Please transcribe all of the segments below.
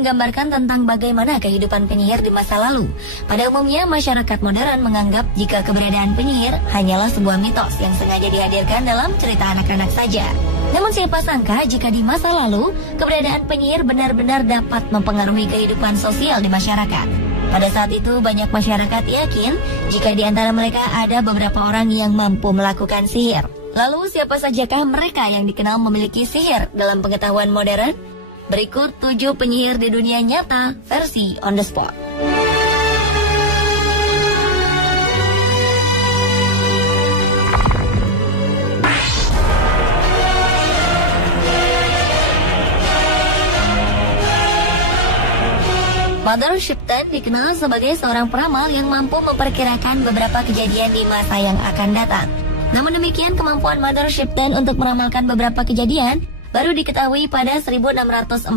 menggambarkan tentang bagaimana kehidupan penyihir di masa lalu. Pada umumnya, masyarakat modern menganggap jika keberadaan penyihir hanyalah sebuah mitos yang sengaja dihadirkan dalam cerita anak-anak saja. Namun siapa sangka jika di masa lalu, keberadaan penyihir benar-benar dapat mempengaruhi kehidupan sosial di masyarakat. Pada saat itu, banyak masyarakat yakin jika di antara mereka ada beberapa orang yang mampu melakukan sihir. Lalu siapa sajakah mereka yang dikenal memiliki sihir dalam pengetahuan modern? Berikut 7 penyihir di dunia nyata versi on the spot. Mother Shipton dikenal sebagai seorang peramal yang mampu memperkirakan beberapa kejadian di masa yang akan datang. Namun demikian, kemampuan Mother Shipton untuk meramalkan beberapa kejadian baru diketahui pada 1641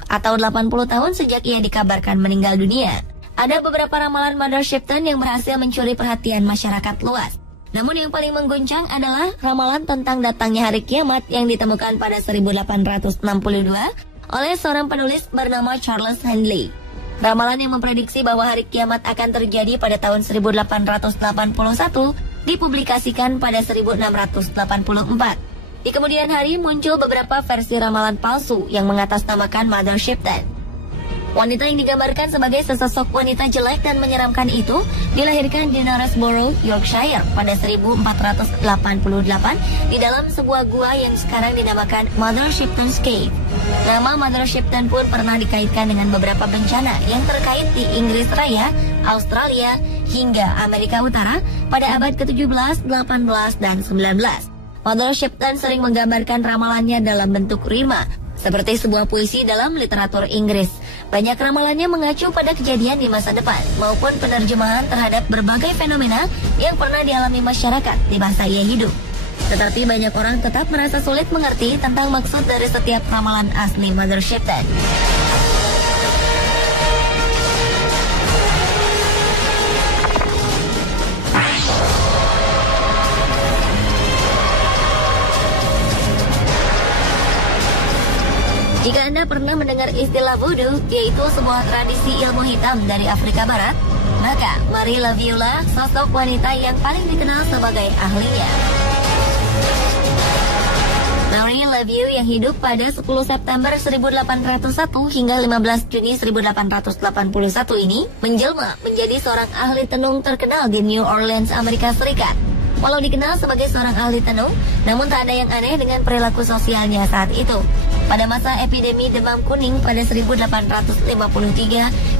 atau 80 tahun sejak ia dikabarkan meninggal dunia. Ada beberapa ramalan Mother Shipton yang berhasil mencuri perhatian masyarakat luas. Namun yang paling mengguncang adalah ramalan tentang datangnya hari kiamat yang ditemukan pada 1862 oleh seorang penulis bernama Charles Handley. Ramalan yang memprediksi bahwa hari kiamat akan terjadi pada tahun 1881 dipublikasikan pada 1684. Di kemudian hari muncul beberapa versi ramalan palsu yang mengatasnamakan Mother Shipton. Wanita yang digambarkan sebagai sesosok wanita jelek dan menyeramkan itu dilahirkan di Knaresborough, Yorkshire pada 1488 di dalam sebuah gua yang sekarang dinamakan Mother Shipton's Cave. Nama Mother Shipton pun pernah dikaitkan dengan beberapa bencana yang terkait di Inggris Raya, Australia, hingga Amerika Utara pada abad ke-17, 18, dan 19. Mother Shipton sering menggambarkan ramalannya dalam bentuk rima, seperti sebuah puisi dalam literatur Inggris. Banyak ramalannya mengacu pada kejadian di masa depan, maupun penerjemahan terhadap berbagai fenomena yang pernah dialami masyarakat di masa ia hidup. Tetapi banyak orang tetap merasa sulit mengerti tentang maksud dari setiap ramalan asli Mother Shipton. Jika Anda pernah mendengar istilah voodoo, yaitu sebuah tradisi ilmu hitam dari Afrika Barat, maka Marie Laveau lah sosok wanita yang paling dikenal sebagai ahlinya. Marie Laveau yang hidup pada 10 September 1801 hingga 15 Juni 1881 ini menjelma menjadi seorang ahli tenung terkenal di New Orleans, Amerika Serikat. Walau dikenal sebagai seorang ahli tenung, namun tak ada yang aneh dengan perilaku sosialnya saat itu. Pada masa epidemi demam kuning pada 1853,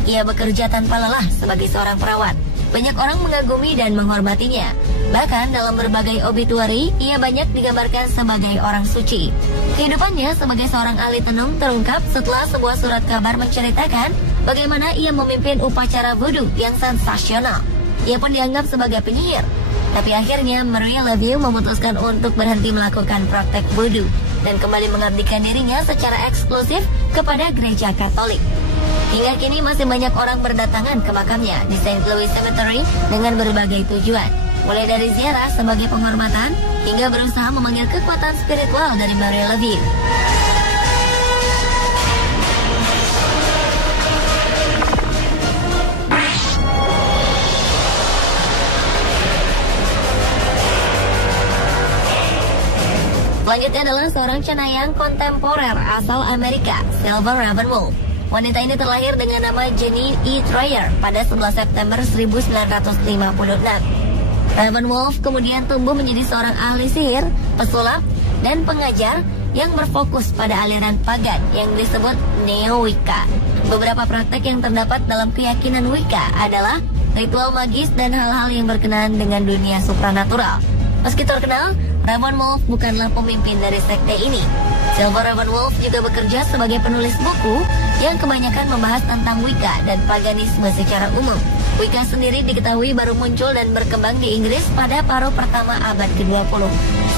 ia bekerja tanpa lelah sebagai seorang perawat. Banyak orang mengagumi dan menghormatinya. Bahkan dalam berbagai obituari, ia banyak digambarkan sebagai orang suci. Kehidupannya sebagai seorang ahli tenung terungkap setelah sebuah surat kabar menceritakan bagaimana ia memimpin upacara voodoo yang sensasional. Ia pun dianggap sebagai penyihir. Tapi akhirnya Marie Laveau memutuskan untuk berhenti melakukan praktek voodoo dan kembali mengabdikan dirinya secara eksklusif kepada gereja Katolik. Hingga kini masih banyak orang berdatangan ke makamnya di St. Louis Cemetery dengan berbagai tujuan, mulai dari ziarah sebagai penghormatan hingga berusaha memanggil kekuatan spiritual dari Marie Laveau. Selanjutnya adalah seorang cenayang kontemporer asal Amerika, Silver Ravenwolf. Wanita ini terlahir dengan nama Jenny E. Troyer pada 11 September 1956. Ravenwolf kemudian tumbuh menjadi seorang ahli sihir, pesulap, dan pengajar yang berfokus pada aliran pagan yang disebut Neo-Wicca. Beberapa praktek yang terdapat dalam keyakinan Wicca adalah ritual magis dan hal-hal yang berkenaan dengan dunia supranatural. Meski terkenal, Ravenwolf bukanlah pemimpin dari sekte ini. Silver Ravenwolf juga bekerja sebagai penulis buku yang kebanyakan membahas tentang Wicca dan paganisme secara umum. Wicca sendiri diketahui baru muncul dan berkembang di Inggris pada paruh pertama abad ke-20.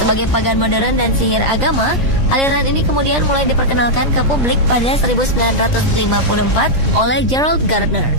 Sebagai pagan modern dan sihir agama, aliran ini kemudian mulai diperkenalkan ke publik pada 1954 oleh Gerald Gardner.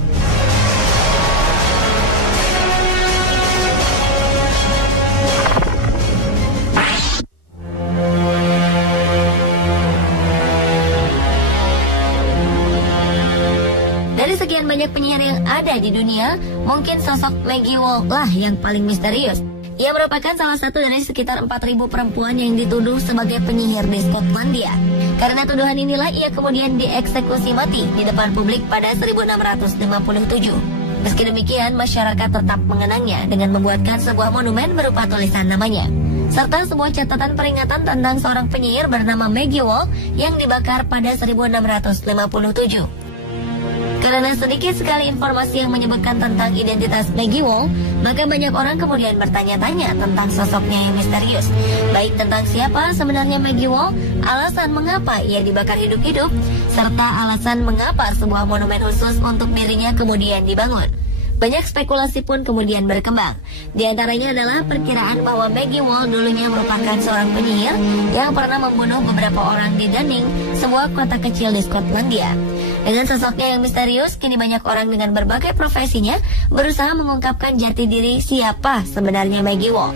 banyak penyihir yang ada di dunia, mungkin sosok Maggie Wall lah yang paling misterius. Ia merupakan salah satu dari sekitar 4.000 perempuan yang dituduh sebagai penyihir di Skotlandia. Karena tuduhan inilah ia kemudian dieksekusi mati di depan publik pada 1657. Meski demikian, masyarakat tetap mengenangnya dengan membuatkan sebuah monumen berupa tulisan namanya, serta sebuah catatan peringatan tentang seorang penyihir bernama Maggie Wall yang dibakar pada 1657. Karena sedikit sekali informasi yang menyebutkan tentang identitas Maggie Wall, maka banyak orang kemudian bertanya-tanya tentang sosoknya yang misterius, baik tentang siapa sebenarnya Maggie Wall, alasan mengapa ia dibakar hidup-hidup, serta alasan mengapa sebuah monumen khusus untuk dirinya kemudian dibangun. Banyak spekulasi pun kemudian berkembang. Di antaranya adalah perkiraan bahwa Maggie Wall dulunya merupakan seorang penyihir yang pernah membunuh beberapa orang di Dunning, sebuah kota kecil di Skotlandia. Dengan sosoknya yang misterius, kini banyak orang dengan berbagai profesinya berusaha mengungkapkan jati diri siapa sebenarnya Maggie Wall.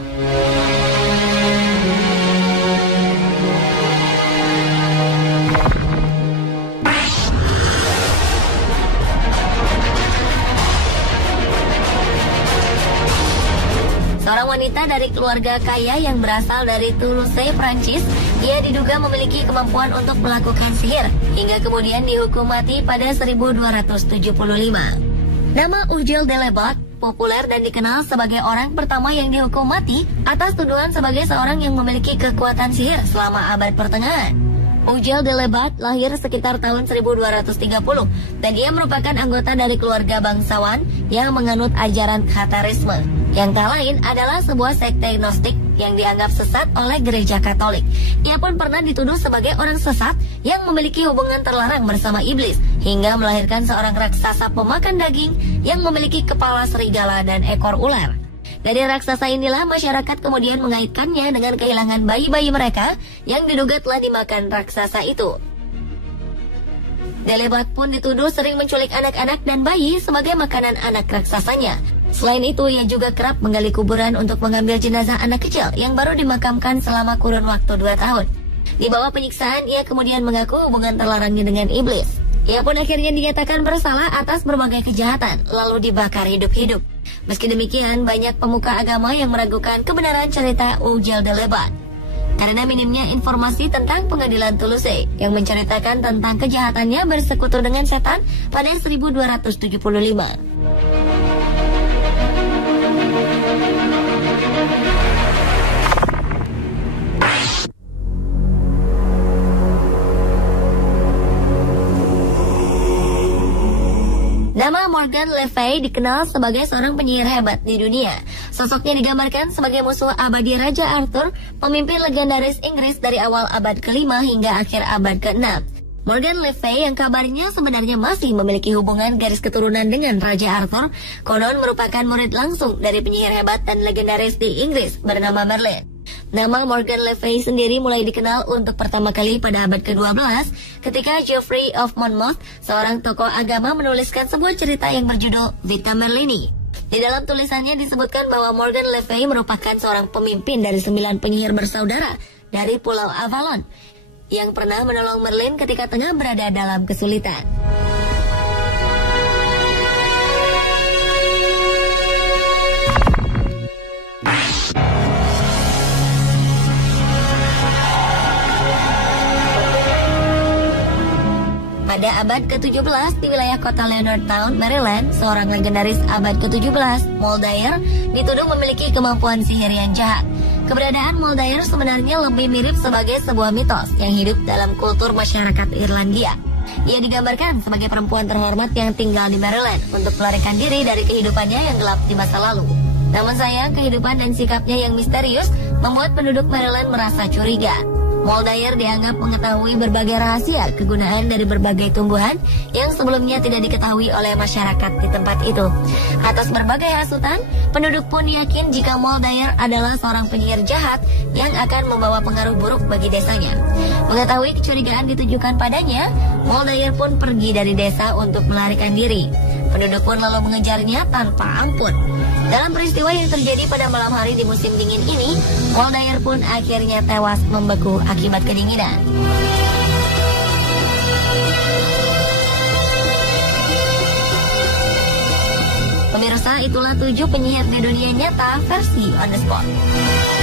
Seorang wanita dari keluarga kaya yang berasal dari Toulouse, Prancis, ia diduga memiliki kemampuan untuk melakukan sihir, hingga kemudian dihukum mati pada 1275. Nama Ujel de Lebat populer dan dikenal sebagai orang pertama yang dihukum mati atas tuduhan sebagai seorang yang memiliki kekuatan sihir selama abad pertengahan. Ujel de Lebat lahir sekitar tahun 1230 dan ia merupakan anggota dari keluarga bangsawan yang menganut ajaran Khatarisme, yang tak lain adalah sebuah sekte Gnostik yang dianggap sesat oleh gereja Katolik. Ia pun pernah dituduh sebagai orang sesat yang memiliki hubungan terlarang bersama iblis, hingga melahirkan seorang raksasa pemakan daging yang memiliki kepala serigala dan ekor ular. Dari raksasa inilah masyarakat kemudian mengaitkannya dengan kehilangan bayi-bayi mereka yang diduga telah dimakan raksasa itu. Delebat pun dituduh sering menculik anak-anak dan bayi sebagai makanan anak raksasanya. Selain itu, ia juga kerap menggali kuburan untuk mengambil jenazah anak kecil yang baru dimakamkan selama kurun waktu 2 tahun. Di bawah penyiksaan, ia kemudian mengaku hubungan terlarangnya dengan iblis. Ia pun akhirnya dinyatakan bersalah atas berbagai kejahatan, lalu dibakar hidup-hidup. Meski demikian, banyak pemuka agama yang meragukan kebenaran cerita Ujel de Lebat karena minimnya informasi tentang pengadilan Toulouse yang menceritakan tentang kejahatannya bersekutu dengan setan pada 1275. Nama Morgan Le Fay dikenal sebagai seorang penyihir hebat di dunia. Sosoknya digambarkan sebagai musuh abadi Raja Arthur, pemimpin legendaris Inggris dari awal abad ke-5 hingga akhir abad ke-6. Morgan Le Fay yang kabarnya sebenarnya masih memiliki hubungan garis keturunan dengan Raja Arthur, konon merupakan murid langsung dari penyihir hebat dan legendaris di Inggris bernama Merlin. Nama Morgan Le Fay sendiri mulai dikenal untuk pertama kali pada abad ke-12 ketika Geoffrey of Monmouth, seorang tokoh agama, menuliskan sebuah cerita yang berjudul Vita Merlini. Di dalam tulisannya disebutkan bahwa Morgan Le Fay merupakan seorang pemimpin dari 9 penyihir bersaudara dari Pulau Avalon yang pernah menolong Merlin ketika tengah berada dalam kesulitan. Pada abad ke-17 di wilayah kota Leonardtown, Maryland, seorang legendaris abad ke-17, Moldair, dituduh memiliki kemampuan sihir yang jahat. Keberadaan Moldair sebenarnya lebih mirip sebagai sebuah mitos yang hidup dalam kultur masyarakat Irlandia. Ia digambarkan sebagai perempuan terhormat yang tinggal di Maryland untuk melarikan diri dari kehidupannya yang gelap di masa lalu. Namun sayang, kehidupan dan sikapnya yang misterius membuat penduduk Maryland merasa curiga. Moldair dianggap mengetahui berbagai rahasia kegunaan dari berbagai tumbuhan yang sebelumnya tidak diketahui oleh masyarakat di tempat itu. Atas berbagai hasutan, penduduk pun yakin jika Moldair adalah seorang penyihir jahat yang akan membawa pengaruh buruk bagi desanya. Mengetahui kecurigaan ditujukan padanya, Moldair pun pergi dari desa untuk melarikan diri. Penduduk pun lalu mengejarnya tanpa ampun. Dalam peristiwa yang terjadi pada malam hari di musim dingin ini, Moldair pun akhirnya tewas membeku akibat kedinginan. pemirsa, itulah 7 penyihir di dunia nyata versi On The Spot.